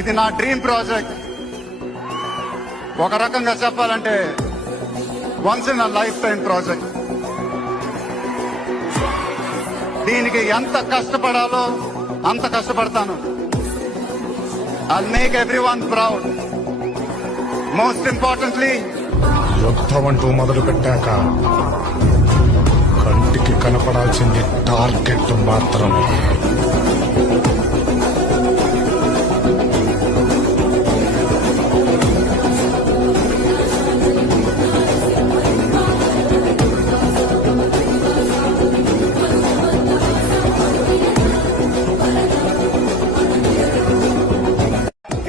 ఇది నా dream project. ఒక రకంగా చెప్పాలంటే once in a life time project. దీనికి ఎంత కష్టపడాలో అంత కష్టపడతాను. I'll make everyone proud. Most importantly, యుద్ధం అంటూ మొదలు పెట్టాక కంటికి కనపడాల్సింది టార్గెట్ మాత్రమే.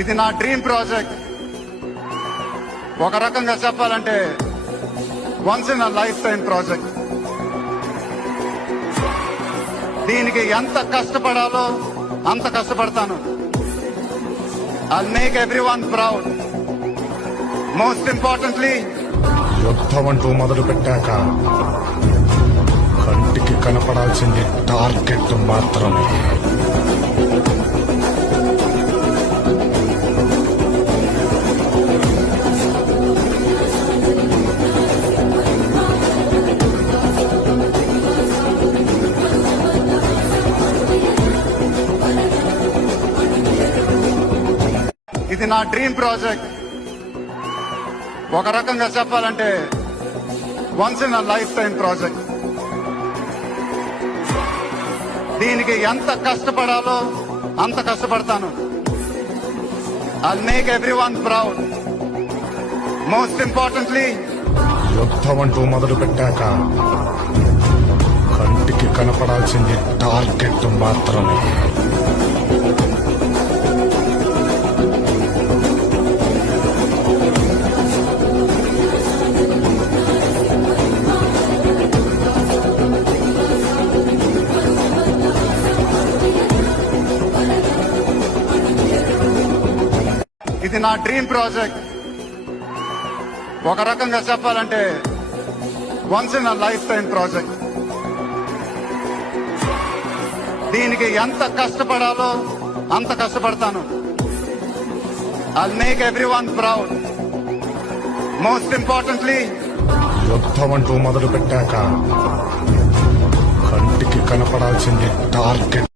ఇది నా డ్రీమ్ ప్రాజెక్ట్. ఒక రకంగా చెప్పాలంటే once in a life time project. దీనికి ఎంత కష్టపడాలో అంత కష్టపడతాను. I'll make everyone proud. Most importantly, యుద్ధం అంటూ మొదలు పెట్టాక కంటికి కనపడాల్సింది టార్గెట్ మాత్రమే. ఇది నా డ్రీమ్ ప్రాజెక్ట్. ఒక రకంగా చెప్పాలంటే once in a life time project. దీనికి ఎంత కష్టపడాలో అంత కష్టపడతాను. I'll make everyone proud. Most importantly, యుద్ధం అంటూ మొదలు పెట్టాక కంటికి కనపడాల్సింది టార్గెట్ మాత్రమే. ఇది నా డ్రీమ్ ప్రాజెక్ట్. ఒక రకంగా చెప్పాలంటే once in a life time project. దీనికి ఎంత కష్టపడాలో అంత కష్టపడతాను. I'll make everyone proud. Most importantly, యుద్ధం అంటూ మొదలు పెట్టాక కంటికి కనపడాల్సింది టార్గెట్